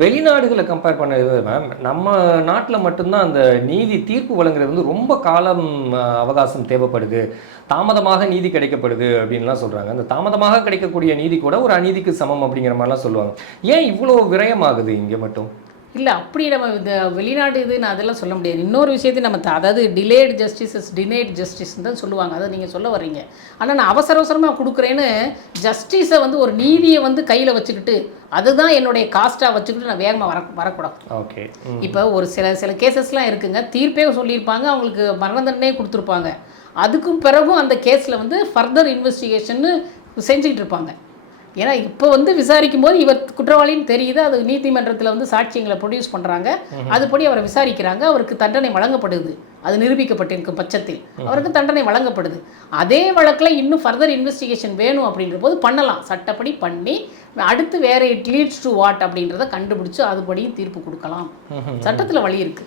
வெளிநாடுகளை compare பண்ணது ma'am, நம்ம நாட்டில் மட்டும்தான் அந்த நீதி தீர்ப்பு வழங்குறது வந்து ரொம்ப காலம் அவகாசம் தேவைப்படுது, தாமதமாக நீதி கிடைக்கப்படுது அப்படின்லாம் சொல்கிறாங்க. அந்த தாமதமாக கிடைக்கக்கூடிய நீதி கூட ஒரு அநீதிக்கு சமம் அப்படிங்கிற மாதிரிலாம் சொல்லுவாங்க. ஏன் இவ்வளோ விரயமாகுது இங்கே மட்டும்? இல்லை அப்படி நம்ம இந்த வெளிநாடு இது நான் அதெல்லாம் சொல்ல முடியாது. இன்னொரு விஷயத்தையும் நம்ம அதாவது டிலேடு ஜஸ்டிஸ் இஸ் டினைட் ஜஸ்டிஸ்ன்னு தான் சொல்லுவாங்க. அதை நீங்கள் சொல்ல வர்றீங்க. ஆனால் நான் அவசர அவசரமாக கொடுக்குறேன்னு ஜஸ்டிஸை வந்து ஒரு நீதியை வந்து கையில் வச்சுக்கிட்டு அதுதான் என்னுடைய காஸ்ட்டாக வச்சுக்கிட்டு நான் வேகமாக வரக்கூடாது. ஓகே. இப்போ ஒரு சில கேசஸ்லாம் இருக்குங்க, தீர்ப்பே சொல்லியிருப்பாங்க, அவங்களுக்கு மரண தண்டனையே கொடுத்துருப்பாங்க. அதுக்கும் பிறகும் அந்த கேஸில் வந்து ஃபர்தர் இன்வெஸ்டிகேஷன்னு செஞ்சுக்கிட்டு இருப்பாங்க. ஏன்னா இப்போ வந்து விசாரிக்கும் போது இவர் குற்றவாளின்னு தெரியுது, அது நீதிமன்றத்தில் வந்து சாட்சியங்களை ப்ரொடியூஸ் பண்ணுறாங்க, அதுபடி அவரை விசாரிக்கிறாங்க, அவருக்கு தண்டனை வழங்கப்படுது. அது நிரூபிக்கப்பட்டிருக்கும் பட்சத்தில் அவருக்கு தண்டனை வழங்கப்படுது. அதே வழக்கில் இன்னும் ஃபர்தர் இன்வெஸ்டிகேஷன் வேணும் அப்படின்ற போது பண்ணலாம், சட்டப்படி பண்ணி அடுத்து வேறு இட் லீட்ஸ் டு வாட் அப்படின்றத கண்டுபிடிச்சு அதுபடியும் தீர்ப்பு கொடுக்கலாம். சட்டத்தில் வழி இருக்குது.